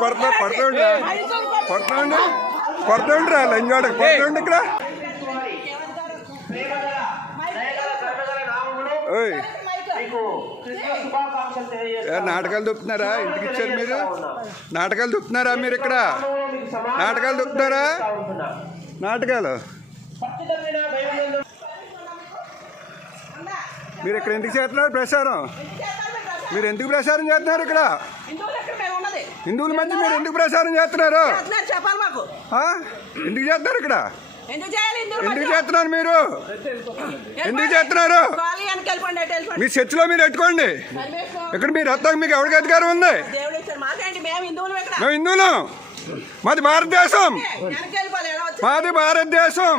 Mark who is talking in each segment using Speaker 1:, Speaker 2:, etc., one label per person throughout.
Speaker 1: కొడతా కొడతా ఉండి? కొడతా ఉండి? కొడతా ఉండిరా లంజోడ కొడతా ఉండి ఇక్కడ ఓయ్. నాటకాలు దుప్పుతున్నారా ఇంటికి ఇచ్చారు మీరు? నాటకాలు దుప్పుతున్నారా మీరు ఇక్కడ? నాటకాలు దుప్పుతున్నారా
Speaker 2: ఉంటున్నా.
Speaker 1: నాటకాలు? మీరు ఇక్కడ ఎందుకు చేస్తున్నారు ప్రసారం మీరు ఎందుకు ప్రసారం చేస్తున్నారు ఇక్కడ
Speaker 3: హిందువులు ఎక్కడ మేము ఉన్నది
Speaker 1: హిందువుల మధ్య మీరు ఎందుకు ప్రసారం చేస్తున్నారు?
Speaker 3: చెప్పాలి మాకు?
Speaker 1: ఎందుకు చేస్తున్నారు ఇక్కడ?
Speaker 3: ఎందుకు?
Speaker 1: చేస్తున్నారు మీరు. ఎందుకు చేస్తున్నారు? మీ చర్చిలో మీరు పెట్టుకోండి. ఇక్కడ మీరు వస్తాక మీకు ఎవరికి అధికారం ఉంది?
Speaker 3: మేము హిందువులు
Speaker 1: మాది భారతదేశం. మాది భారతదేశం.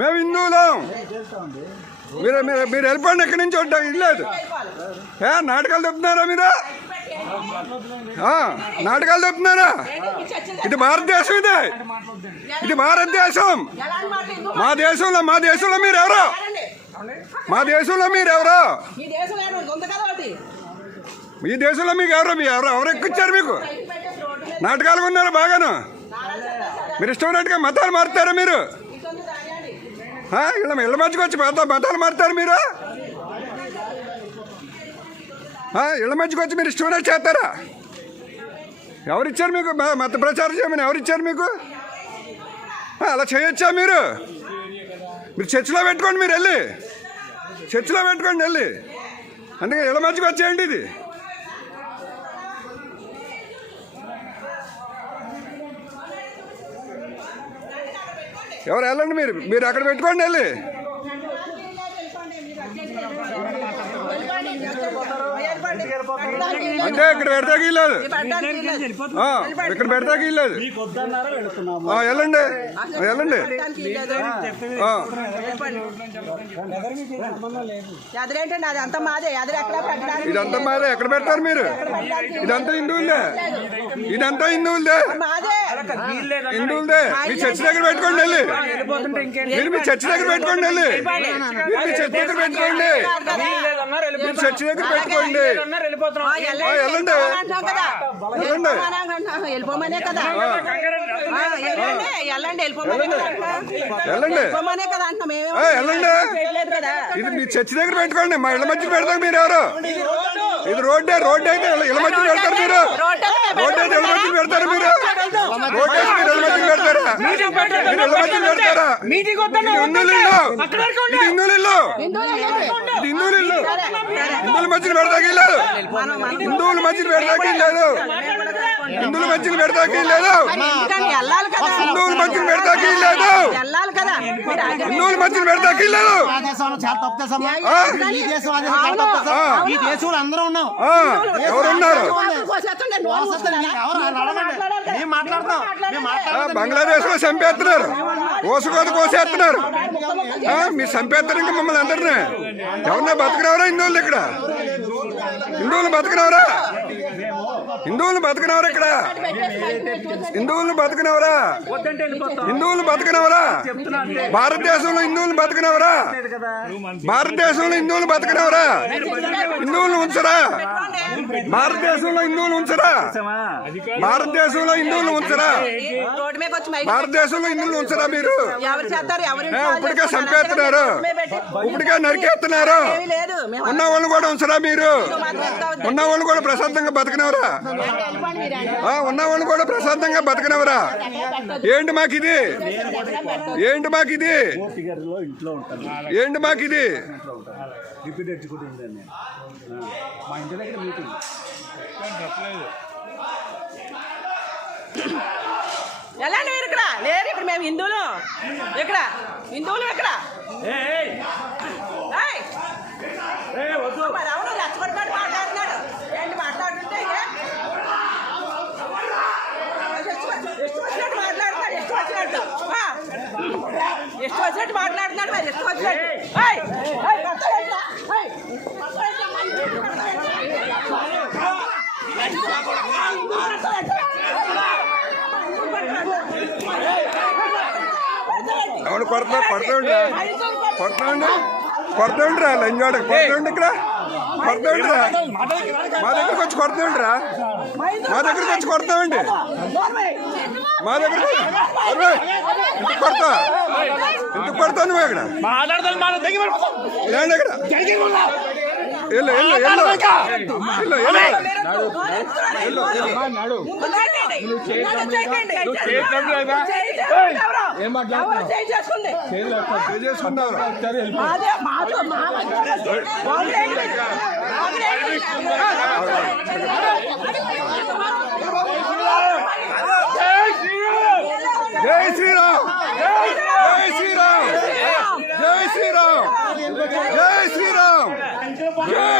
Speaker 1: మేము హిందువులం. మీరు మీరు మీరు వెళ్ళిపోండి ఎక్కడి నుంచి ఉంటాం? ఇది లేదు.
Speaker 3: వెళ్ళిపోవాలి.
Speaker 1: ఏ నాటకాలు చెప్తున్నారా మీరు? నాటకాలు చెప్తున్నారా? ఇది భారతదేశం ఇది. ఇది భారతదేశం. మా దేశంలో మా దేశంలో మీరు ఎవరు మా దేశంలో మీరు ఎవరు
Speaker 3: ఈ
Speaker 1: మీ దేశంలో మీకు ఎవరు మీ ఎవరు? ఎవరు ఎక్కిచ్చారు మీకు? నాటకాలు ఉన్నారు బాగాను. మీరు ఇష్టమైనట్టుగా మతాలు మారుతారా మీరు? ఇళ్ళ ఇళ్ళ మధ్యకి మతాలు మారుతారు మీరు? ఇళ్ళ మధ్యకి వచ్చి మీరు ఇష్టం చేస్తారా? ఎవరిచ్చారు మీకు? మత ప్రచారం చేయమని ఎవరిచ్చారు మీకు? అలా చేయొచ్చా మీరు? మీరు చర్చిలో పెట్టుకోండి మీరు వెళ్ళి. చర్చిలో పెట్టుకోండి వెళ్ళి. అందుకే ఇళ్ళ మధ్యకి వచ్చేయండి ఇది. ఎవరు వెళ్ళండి మీరు? మీరు అక్కడ పెట్టుకోండి వెళ్ళి. అంటే ఇక్కడ పెడతాకి లేదు ఇక్కడ పెడతాకి లేదు వెళ్ళండి. వెళ్ళండి. ఇదంతా మాదే. ఎక్కడ పెడతారు మీరు? ఇదంతా హిందువులదే. ఇదంతా హిందువులదే.
Speaker 3: మాదే.
Speaker 1: హిందువులదే. మీ చర్చి దగ్గర పెట్టుకోండి వెళ్ళి. మీరు మీ చర్చి దగ్గర పెట్టుకోండి వెళ్ళి. మీరు మీ చర్చి దగ్గర పెట్టుకోండి. మీరు చర్చి దగ్గర పెట్టుకోండి.
Speaker 3: ఆ, వెళ్ళండి.
Speaker 1: ఆ, వెళ్ళండి.
Speaker 3: అంటున్నాం కదా. వెళ్ళిపోమని కదా. వెళ్ళండి వెళ్ళిపోమనే అంటున్నాం.
Speaker 1: ఇది మీ చర్చి దగ్గర పెట్టుకోండి. మా ఇళ్ళ మధ్య పెడతారు మీరు ఎవరు? ఇది రోడ్డే రోడ్డు అయితే ఇళ్ళ- ఇళ్ళ మధ్య పెడతారు మీరు
Speaker 3: రోడ్డు అయితే
Speaker 1: రోడ్డు అయితే ఇళ్ళ మధ్య పెడతారు మీరు రోడ్డు అయితే మీరు ఇళ్ళ మధ్య పెడతారా మీరు ఇళ్ళ మధ్య పెడతారా ఇది హిందువుల ఇల్లు ఇది హిందువుల ఇల్లు
Speaker 3: హిందువులు వెళ్ళండి.
Speaker 1: ఇది హిందువుల ఇల్లు హిందువుల మధ్యన పెడతాకి లేదు. హిందువుల మధ్యన పెడతాకి లేదు. హిందువుల మధ్యన పెడతాకి లేదు. హిందువుల మధ్యన పెడతాకి లేదు. హిందువుల మధ్యన పెడతాకి లేదు?
Speaker 4: ఈ దేశం ఆ దేశం చాలా తప్పు చేసాం. ఈ దేశంలో అందరూ ఉన్నాం.
Speaker 1: ఎవరున్నారు బంగ్లాదేశ్ లో చంపేస్తున్నారు. ఓసుకోత కోసేస్తున్నారు. మీరు చంపేస్తారు ఇంకా మమ్మల్ని అందరినీ. ఎవరన్నా బతకనవరా? హిందువులు ఇక్కడ? హిందువులు బతకడవరా హిందువులు బతకనవరా ఇక్కడ? హిందువులు బతకనవరా? హిందువులు బతకనవరా? భారతదేశంలో హిందువులు బతకనవరా? భారతదేశంలో హిందువులు బతకనవరా? హిందువులు ఉంచరా? భారతదేశంలో హిందువులు ఉంచరా? భారతదేశంలో హిందువులు ఉంచరా? భారతదేశంలో హిందువులు ఉంచరా మీరు? ఇప్పటికే చంపేస్తున్నారు. ఇప్పటికే నరికేస్తున్నారు. ఉన్న వాళ్ళు కూడా ఉంచరా మీరు? ఉన్న వాళ్ళు కూడా ప్రశాంతంగా బతకనవరా?
Speaker 3: వెళ్ళిపోండి మీరు.
Speaker 1: ఆ, ఉన్న వాళ్ళు కూడా ప్రశాంతంగా బతకనవరా? ఏంటి మాకు ఇది ఏంటి మాకు ఇది ఏంటి మాకు ఇది
Speaker 4: డిప్యూటీ ఎగ్జిక్యూటివ్ నేను మా ఇంటి దగ్గర మీటింగ్
Speaker 3: వెళ్ళండి మీరు ఇక్కడ. లేరు ఇక్కడ మేము హిందువులు. ఇక్కడ హిందువులు ఇక్కడ అవును రెచ్చగొట్టినట్టు మాట్లాడుతున్నాడు వాడు కొడుతున్నా కొడతాడు కొడతాడు
Speaker 1: కొడతాడురా లంజోడకి కొడతాడు ఇక్కడ. కొడతాడురా మా దగ్గరకు వచ్చి కొడతాడురా మా దగ్గరకు వచ్చి కొడతామండి మా దగ్గర ఇంటికి కొడతా. ఇంటికి కొడతా నువ్వు ఇక్కడ. ఏంటి ఇక్కడ? వెళ్ళు వెళ్ళు ఏం చేసుకున్నావు
Speaker 3: అదే మాతో మా
Speaker 1: జై శ్రీరామ్ జై శ్రీరామ్ జై శ్రీరామ్ జై శ్రీరామ్ జై శ్రీరామ్ జై శ్రీరామ్